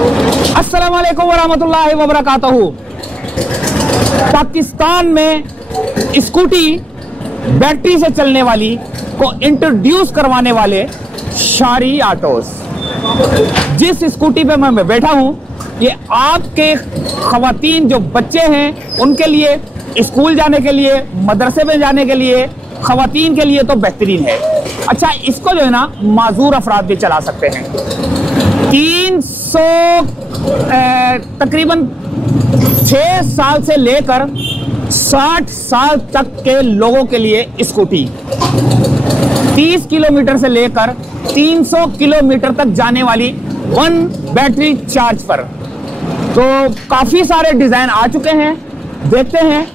अस्सलाम वालेकुम वरहमतुल्लाहि वबरकातुहू। पाकिस्तान में स्कूटी बैटरी से चलने वाली को इंट्रोड्यूस करवाने वाले शारी ऑटोज। जिस स्कूटी पे मैं बैठा हूं, ये आपके खवातीन जो बच्चे हैं उनके लिए, स्कूल जाने के लिए, मदरसे में जाने के लिए, खवातीन के लिए तो बेहतरीन है। अच्छा, इसको जो है ना माजूर अफराद भी चला सकते हैं। 300 तकरीबन 6 साल से लेकर 60 साल तक के लोगों के लिए स्कूटी, 30 किलोमीटर से लेकर 300 किलोमीटर तक जाने वाली 1 बैटरी चार्ज पर। तो काफी सारे डिजाइन आ चुके हैं। देखते हैं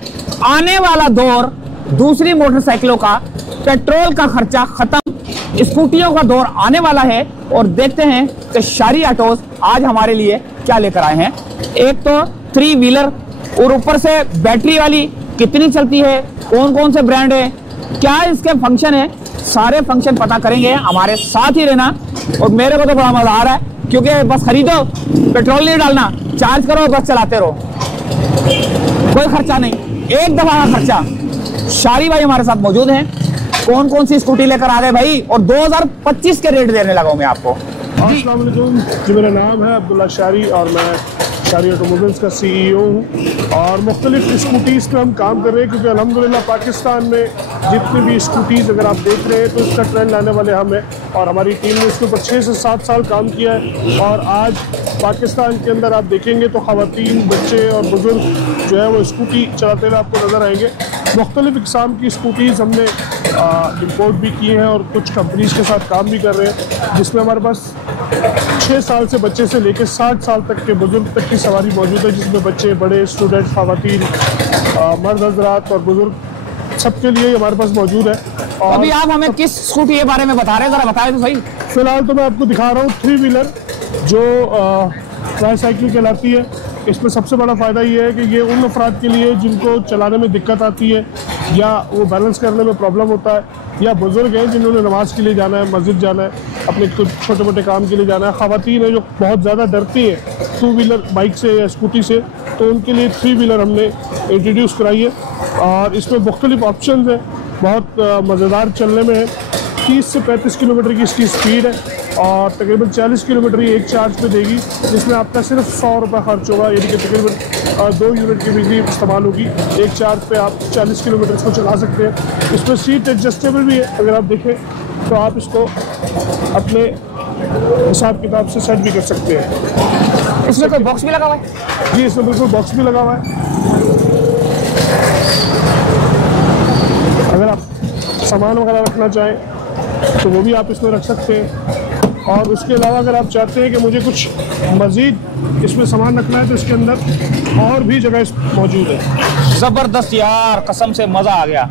आने वाला दौर दूसरी मोटरसाइकिलों का, पेट्रोल का खर्चा खत्म, स्कूटियों का दौर आने वाला है। और देखते हैं कि शारी ऑटोज आज हमारे लिए क्या लेकर आए हैं। एक तो 3 व्हीलर और ऊपर से बैटरी वाली, कितनी चलती है, कौन कौन से ब्रांड है, क्या इसके फंक्शन है, सारे फंक्शन पता करेंगे। हमारे साथ ही रहना। और मेरे को तो बड़ा मजा आ रहा है क्योंकि बस खरीदो, पेट्रोल नहीं डालना, चार्ज करो, बस चलाते रहो, कोई खर्चा नहीं, एक दफा का खर्चा। शारी भाई हमारे साथ मौजूद हैं। कौन कौन सी स्कूटी लेकर आ गए भाई, और 2025 के रेट देने लगा हूं मैं आपको। अस्सलाम वालेकुम जी, मेरा नाम है अब्दुल्ला शारी और मैं शारी ऑटोमोबाइल्स का CEO हूँ। और मुख्तलिफ स्कूटीज़ पे हम काम कर रहे हैं क्योंकि अल्हम्दुलिल्लाह पाकिस्तान में जितनी भी स्कूटीज़ अगर आप देख रहे हैं तो इसका ट्रेंड लाने वाले हम हैं। और हमारी टीम ने इसके ऊपर 6 से 7 साल काम किया है। और आज पाकिस्तान के अंदर आप देखेंगे तो ख़वातीन, बच्चे और बुज़ुर्ग जो है वो स्कूटी चलाते हुए आपको नज़र आएंगे। मुख्तलिफ इक़साम की स्कूटीज़ हमने इम्पोर्ट भी किए हैं और कुछ कंपनीज़ के साथ काम भी कर रहे हैं, जिसमें हमारे पास 6 साल से बच्चे से लेकर 60 साल तक के बुजुर्ग तक की सवारी मौजूद है, जिसमें बच्चे, बड़े, स्टूडेंट, ख़वातीन, मर्द हज़रात और बुजुर्ग सबके लिए हमारे पास मौजूद है। और अभी आप हमें किस स्कूटी के बारे में बता रहे हैं, जरा बताएं तो सही। फिलहाल तो मैं आपको दिखा रहा हूँ 3 व्हीलर जो ट्राईसाइकिल कहलाती है। इसमें सबसे बड़ा फ़ायदा ये है कि ये उन अफराद के लिए जिनको चलाने में दिक्कत आती है या वो बैलेंस करने में प्रॉब्लम होता है, या बुज़ुर्ग हैं जिन्होंने नमाज के लिए जाना है, मस्जिद जाना है, अपने कुछ छोटे मोटे काम के लिए जाना है, ख़वातीन है जो बहुत ज़्यादा डरती है 2 व्हीलर बाइक से या स्कूटी से, तो उनके लिए 3 व्हीलर हमने इंट्रोड्यूस कराई है। और इसमें मुख्तलिफ ऑप्शन है, बहुत मज़ेदार चलने में है। 30 से 35 किलोमीटर की इसकी स्पीड है और तकरीबन 40 किलोमीटर ही एक चार्ज पे देगी, जिसमें आपका सिर्फ 100 रुपये खर्च होगा, यानी कि तकरीबन 2 यूनिट की बिजली इस्तेमाल होगी। एक चार्ज पे आप 40 किलोमीटर इसको चला सकते हैं। इसमें सीट एडजस्टेबल भी है, अगर आप देखें तो आप इसको अपने हिसाब किताब से सेट भी कर सकते हैं। इसमें कोई बॉक्स भी लगा हुआ है? जी, इसमें बिल्कुल बॉक्स भी लगा हुआ है। अगर आप सामान वगैरह रखना चाहें तो वो भी आप इसमें रख सकते हैं। और उसके अलावा अगर आप चाहते हैं कि मुझे कुछ मज़ीद इसमें सामान रखना है तो इसके अंदर और भी जगह मौजूद है। ज़बरदस्त यार, कसम से मज़ा आ गया।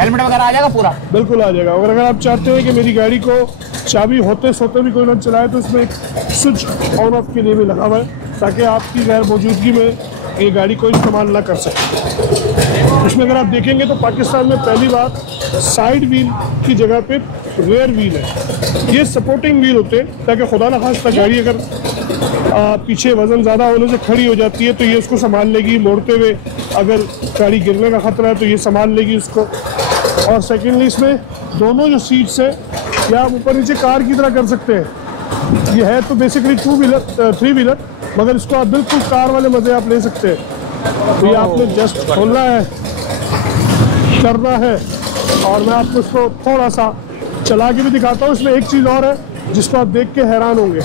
हेलमेट वगैरह आ जाएगा पूरा? बिल्कुल आ जाएगा। और अगर आप चाहते हैं कि मेरी गाड़ी को चाबी होते सोते भी कोई ना चलाए तो इसमें एक स्विच ऑन ऑफ के लिए भी लगा हुआ है, ताकि आपकी गैर मौजूदगी में ये गाड़ी को इस्तेमाल ना कर सके। इसमें अगर आप देखेंगे तो पाकिस्तान में पहली बार साइड व्हील की जगह पे रेयर व्हील है। ये सपोर्टिंग व्हील होते हैं ताकि खुदा न खास्ता गाड़ी अगर पीछे वज़न ज़्यादा होने से खड़ी हो जाती है तो ये उसको संभाल लेगी, मोड़ते हुए अगर गाड़ी गिरने का ख़तरा है तो ये संभाल लेगी उसको। और सेकेंडली इसमें दोनों जो सीट्स है या आप ऊपर नीचे कार की तरह कर सकते हैं। ये है तो बेसिकली 3 व्हीलर, मगर इसको आप बिल्कुल कार वाले मज़े आप ले सकते हैं। तो ये आपने जस्ट खोलना है, करना है, और मैं आपको इसको थोड़ा सा चला के भी दिखाता हूँ। इसमें एक चीज़ और है जिसको आप देख के हैरान होंगे।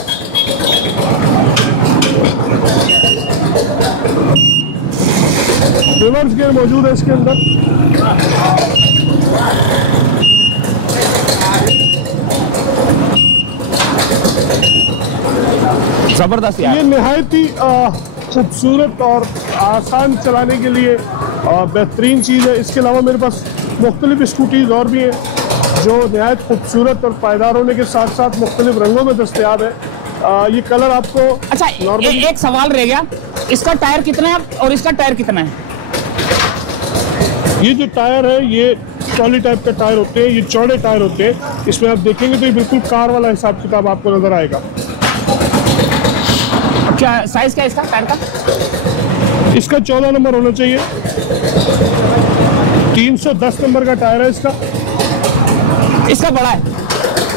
रिवर्स गियर मौजूद है इसके अंदर। ज़बरदस्त यार। ये नहायत ही खूबसूरत और आसान चलाने के लिए बेहतरीन चीज़ है। इसके अलावा मेरे पास मुख्तलिफ स्कूटीज़ और भी हैं जो नहायत खूबसूरत और पायदार होने के साथ साथ मुख्तलिफ रंगों में दस्तयाब है। ये कलर आपको अच्छा, एक सवाल रह गया, इसका टायर कितना है और इसका टायर कितना है? ये जो टायर है ये ट्रॉली टाइप का टायर होते हैं, ये चौड़े टायर होते हैं। इसमें आप देखेंगे तो ये बिल्कुल कार वाला हिसाब किताब आपको नज़र आएगा। क्या साइज क्या है इसका टायर का? इसका 14 नंबर होना चाहिए। 310 नंबर का टायर है इसका। इसका बड़ा है।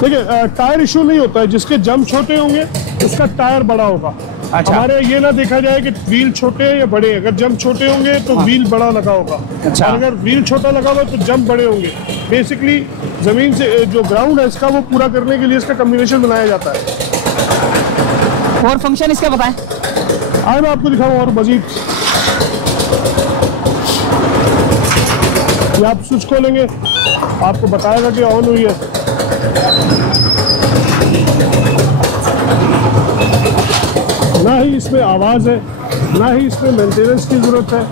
देखिए टायर इशू नहीं होता है, जिसके जंप छोटे होंगे उसका टायर बड़ा होगा। अच्छा। हमारे ये ना देखा जाए कि व्हील छोटे हैं या बड़े। अगर जंप छोटे होंगे तो व्हील बड़ा लगा होगा। अच्छा। और अगर व्हील छोटा लगा हुआ तो जंप बड़े होंगे। बेसिकली जमीन से जो ग्राउंड है इसका, वो पूरा करने के लिए इसका कॉम्बिनेशन बनाया जाता है। और फंक्शन इसके बताएं। आए मैं आपको दिखाऊं और मजीद। ये आप स्विच खोलेंगे, आपको बताएगा कि ऑन हुई है। ना ही इसमें आवाज़ है, ना ही इसमें मेंटेनेंस की ज़रूरत है,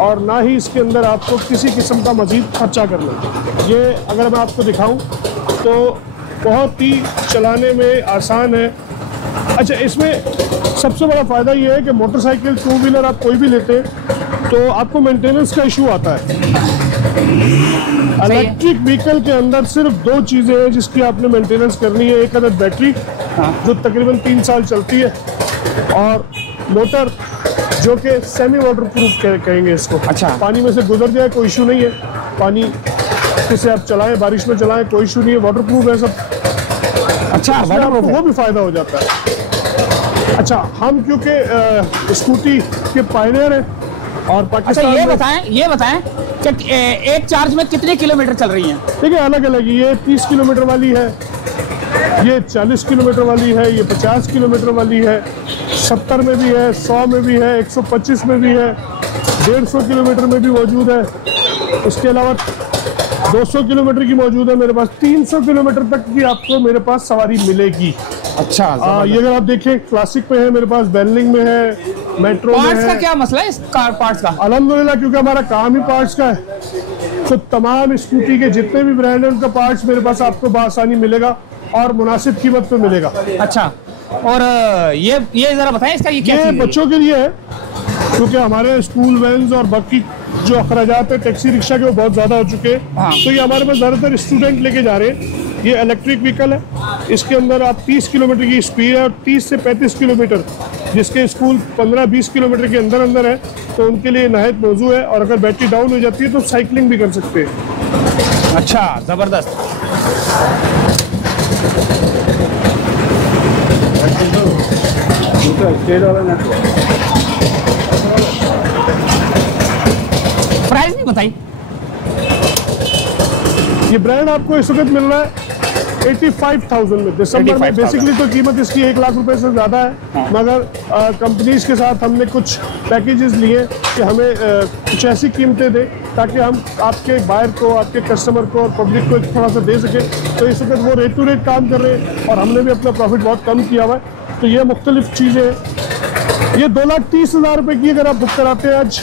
और ना ही इसके अंदर आपको किसी किस्म का मजीद खर्चा करना। ये अगर मैं आपको दिखाऊं तो बहुत ही चलाने में आसान है। अच्छा, इसमें सबसे बड़ा फ़ायदा ये है कि मोटरसाइकिल, टू व्हीलर आप कोई भी लेते हैं तो आपको मेंटेनेंस का इशू आता है। इलेक्ट्रिक व्हीकल के अंदर सिर्फ दो चीज़ें हैं जिसकी आपने मेंटेनेंस करनी है। एक अदद बैटरी जो तकरीबन 3 साल चलती है, और मोटर जो कि सेमी वाटर प्रूफ कहेंगे इसको। अच्छा। पानी में से गुजर जाए कोई इशू नहीं है, पानी से आप चलाएं, बारिश में चलाएं, कोई इशू नहीं है, वाटर प्रूफ है सब। अच्छा, वो भी फायदा हो जाता है। अच्छा, हम क्योंकि स्कूटी के पायनियर हैं और पाकिस्तान अच्छा, में ये बताएं कि एक चार्ज में कितने किलोमीटर चल रही है? देखिए अलग अलग, ये 30 किलोमीटर वाली है, ये 40 किलोमीटर वाली है, ये 50 किलोमीटर वाली है, 70 में भी है, 100 में भी है, 125 में भी है, 150 किलोमीटर में भी मौजूद है। इसके अलावा 200 किलोमीटर की मौजूद है मेरे पास। 300 किलोमीटर तक की आपको मेरे पास सवारी मिलेगी। अच्छा। ये अगर आप देखें, क्लासिक में है मेरे पास, बेनलिंग में है, मेट्रो में पार्ट्स है। का क्या मसला है इस कार पार्ट्स का? अल्हम्दुलिल्लाह, क्योंकि हमारा काम ही पार्ट्स का है, तो तमाम स्कूटी के जितने भी ब्रांड हैं उनका पार्ट्स मेरे पास आपको बआसानी मिलेगा और मुनासिब कीमत पे मिलेगा। अच्छा, और ये जरा बताएं इसका ये क्या ये चीज़ है? बच्चों के लिए है, क्योंकि हमारे स्कूल वैन्स और बाकी जो अखराजात है टैक्सी रिक्शा के वो बहुत ज़्यादा हो चुके हैं। हाँ। तो ये हमारे पास ज़्यादातर स्टूडेंट लेके जा रहे हैं। ये इलेक्ट्रिक व्हीकल है, इसके अंदर आप 30 किलोमीटर की स्पीड है, और 30 से 35 किलोमीटर जिसके स्कूल 15-20 किलोमीटर के अंदर अंदर है, तो उनके लिए नहायत मौजू है। और अगर बैटरी डाउन हो जाती है तो साइकिलिंग भी कर सकते हैं। अच्छा, ज़बरदस्त। प्राइस नहीं बताई। ये ब्रांड आपको इस वक्त मिल रहा है 85,000 में। दिसंबर में 85,000। बेसिकली तो कीमत इसकी 1 लाख रुपए से ज़्यादा है, मगर कंपनीज के साथ हमने कुछ पैकेजेस लिए कि हमें कुछ ऐसी कीमतें दें ताकि हम आपके बायर को, आपके कस्टमर को और पब्लिक को थोड़ा सा दे सकें। तो इस वक्त वो रेट टू रेट काम कर रहे हैं और हमने भी अपना प्रॉफिट बहुत कम किया हुआ है। तो ये मुख्तलिफ चीज़ें हैं। ये 2,30,000 रुपये की अगर आप बुक कराते हैं आज,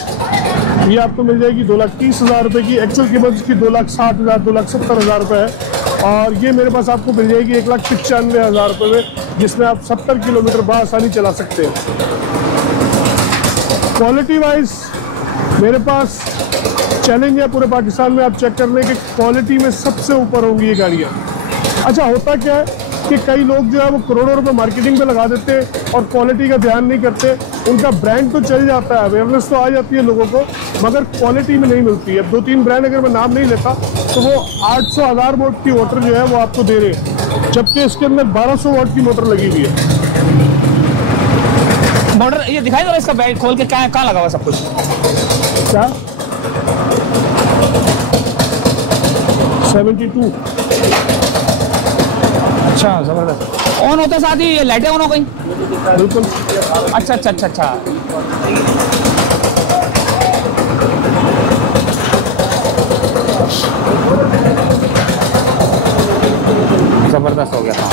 ये आपको मिल जाएगी 2,30,000 रुपये की। एक्चुअल कीमत इसकी 2,60,000, 2,70,000 रुपये है। और ये मेरे पास आपको मिल जाएगी 1,95,000 रुपये में, जिसमें आप 70 किलोमीटर बआसानी चला सकते हैं। क्वालिटी वाइज मेरे पास चैलेंज है पूरे पाकिस्तान में, आप चेक कर लें कि क्वालिटी में सबसे ऊपर होंगी ये गाड़ियाँ। अच्छा, होता क्या है कि कई लोग जो है वो करोड़ों रुपए मार्केटिंग पे लगा देते हैं और क्वालिटी का ध्यान नहीं करते। उनका ब्रांड तो चल जाता है, अवेयरनेस तो आ जाती है लोगों को, मगर क्वालिटी में नहीं मिलती है। 2-3 ब्रांड अगर मैं नाम नहीं लेता तो वो 800-1000 वोट की मोटर जो है वो आपको दे रहे हैं, जबकि इसके अंदर 1200 वोट की मोटर लगी हुई है। मोटर ये दिखाई दो इसका बैग खोल के, क्या कहाँ लगा हुआ सब कुछ? क्या 72। अच्छा, जबरदस्त। ऑन होते साथ ही लाइटें ऑन हो गई? बिल्कुल। अच्छा अच्छा अच्छा अच्छा। जबरदस्त हो गया था।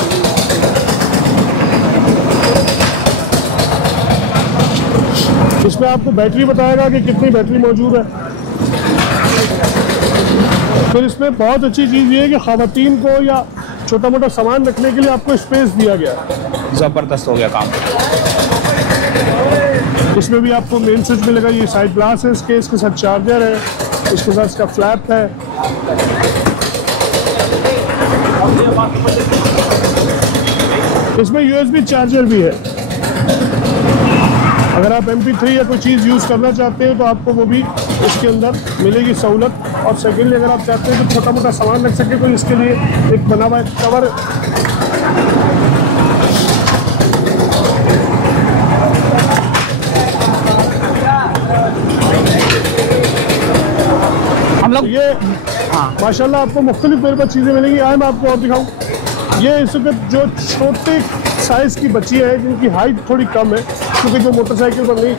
इसमें आपको बैटरी बताएगा कि कितनी बैटरी मौजूद है। फिर इसमें बहुत अच्छी चीज़ ये है कि ख़वातीन को या छोटा मोटा सामान रखने के लिए आपको स्पेस दिया गया है। जबरदस्त हो गया काम। इसमें भी आपको मेन स्विच मिलेगा, ये साइड ग्लास है इसके साथ चार्जर है, इसके साथ इसका फ्लैप है। इसमें USB चार्जर भी है। आप MP3 या कोई चीज़ यूज़ करना चाहते हैं तो आपको वो भी इसके अंदर मिलेगी सहूलत। और सेकेंडली अगर आप चाहते हैं तो छोटा मोटा सामान रख सके तो इसके लिए एक बना हुआ कवर हम लोग ये माशाल्लाह आपको मुख्तलिफ मेरे पास चीज़ें मिलेंगी। आए मैं आपको और दिखाऊँ, ये इस वक्त जो छोटे साइज़ की बच्ची है जिनकी हाइट थोड़ी कम है, क्योंकि जो मोटरसाइकिल पर नहीं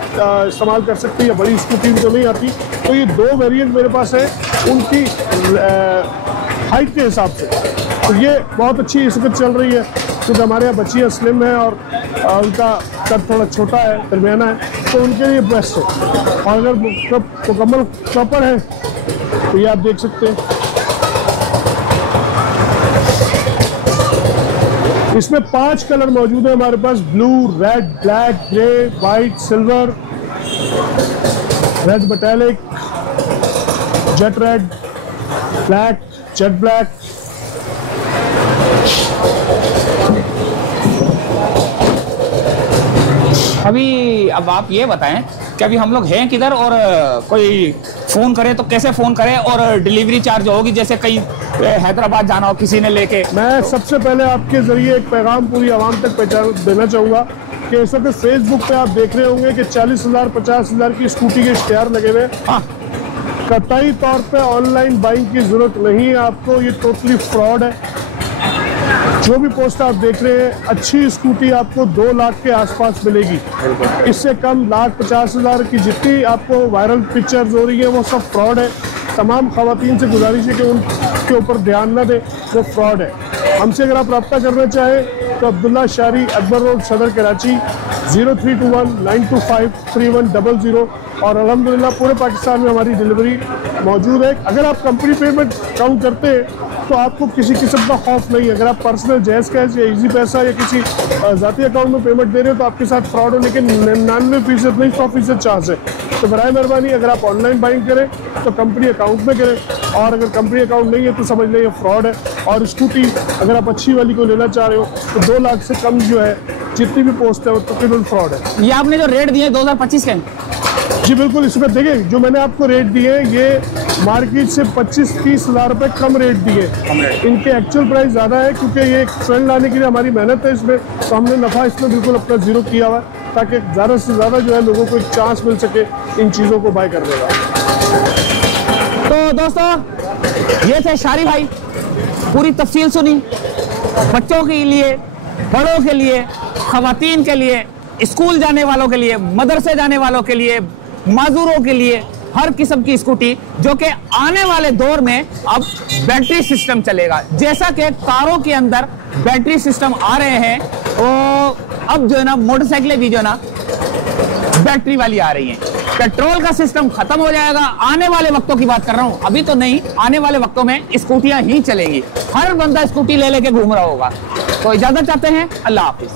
इस्तेमाल कर सकती या बड़ी स्कूटी तो नहीं आती, तो ये 2 वेरिएंट मेरे पास है उनकी हाइट के हिसाब से। तो ये बहुत अच्छी इस वक्त चल रही है, क्योंकि हमारे यहाँ बच्चियाँ स्लिम हैं और उनका कद थोड़ा छोटा है, दरमियाना है, तो उनके लिए बेस्ट है। और अगर मुकम्मल प्रॉपर है तो ये आप देख सकते हैं। इसमें 5 कलर मौजूद है हमारे पास, blue, red, black, grey, white, silver, red metallic, jet red, black, jet black. अभी अब आप ये बताएं कि अभी हम लोग हैं किधर, और कोई फ़ोन करे तो कैसे फ़ोन करें, और डिलीवरी चार्ज होगी जैसे कहीं हैदराबाद जाना हो किसी ने लेके। मैं सबसे पहले आपके ज़रिए एक पैगाम पूरी आवाम तक पहुँचा देना चाहूँगा कि इस वक्त फेसबुक पे आप देख रहे होंगे कि 40,000 50,000 की स्कूटी के इश्तिहार लगे हुए। हाँ, कतई तौर पे ऑनलाइन बाइंग की ज़रूरत नहीं है आपको, ये टोटली फ्रॉड है। जो भी पोस्ट आप देख रहे हैं, अच्छी स्कूटी आपको 2 लाख के आसपास मिलेगी, इससे कम 1,50,000 की जितनी आपको वायरल पिक्चर्स हो रही है वो सब फ्रॉड है। तमाम ख़वातीन से गुजारिश है कि उनके ऊपर ध्यान न दें, वो फ्रॉड है। हमसे अगर आप रब्ता करना चाहें तो अब्दुल्ला शारी, अकबर रोड, सदर कराची, 0321-925-3100। और अल्हम्दुलिल्लाह पूरे पाकिस्तान में हमारी डिलीवरी मौजूद है। अगर आप कंपनी पेमेंट काउंट करते हैं तो आपको किसी किस्म का खौफ नहीं है। अगर आप पर्सनल जैज़ कैश या इजी पैसा या किसी ज़ाती अकाउंट में पेमेंट दे रहे हो तो आपके साथ फ्रॉड होने के 99% नहीं 100% चांस है। तो बराए मेहरबानी अगर आप ऑनलाइन बाइंग करें तो कंपनी अकाउंट में करें, और अगर कंपनी अकाउंट नहीं है तो समझ लें ये फ्रॉड है। और स्कूटी अगर आप अच्छी वाली को लेना चाह रहे हो तो 2 लाख से कम जो है जितनी भी पोस्ट है वो तकरीबन फ्रॉड है। ये आपने जो रेट दिए 2025 के? जी बिल्कुल। इसमें देखिए जो मैंने आपको रेट दिए ये मार्केट से 25-30 हज़ार रुपये कम रेट दिए। इनके एक्चुअल प्राइस ज़्यादा है क्योंकि ये एक ट्रेंड लाने के लिए हमारी मेहनत है इसमें, तो हमने नफ़ा इसमें बिल्कुल अपना ज़ीरो किया हुआ है ताकि ज़्यादा से ज़्यादा जो है लोगों को एक चांस मिल सके इन चीज़ों को बाय करने का। तो दोस्तों ये थे शारी भाई, पूरी तफसील सुनी, बच्चों के लिए, बड़ों के लिए, ख़वातीन के लिए, स्कूल जाने वालों के लिए, मदरसे जाने वालों के लिए, माजूरों के लिए, हर किस्म की स्कूटी जो कि आने वाले दौर में अब बैटरी सिस्टम चलेगा। जैसा कि कारों के अंदर बैटरी सिस्टम आ रहे हैं, तो अब जो है ना मोटरसाइकिलें भी जो है ना बैटरी वाली आ रही हैं। पेट्रोल का सिस्टम खत्म हो जाएगा आने वाले वक्तों की बात कर रहा हूं, अभी तो नहीं, आने वाले वक्तों में स्कूटियां ही चलेंगी। हर बंदा स्कूटी ले लेके घूम रहा होगा। तो इजाजत चाहते हैं, अल्लाह हाफिज।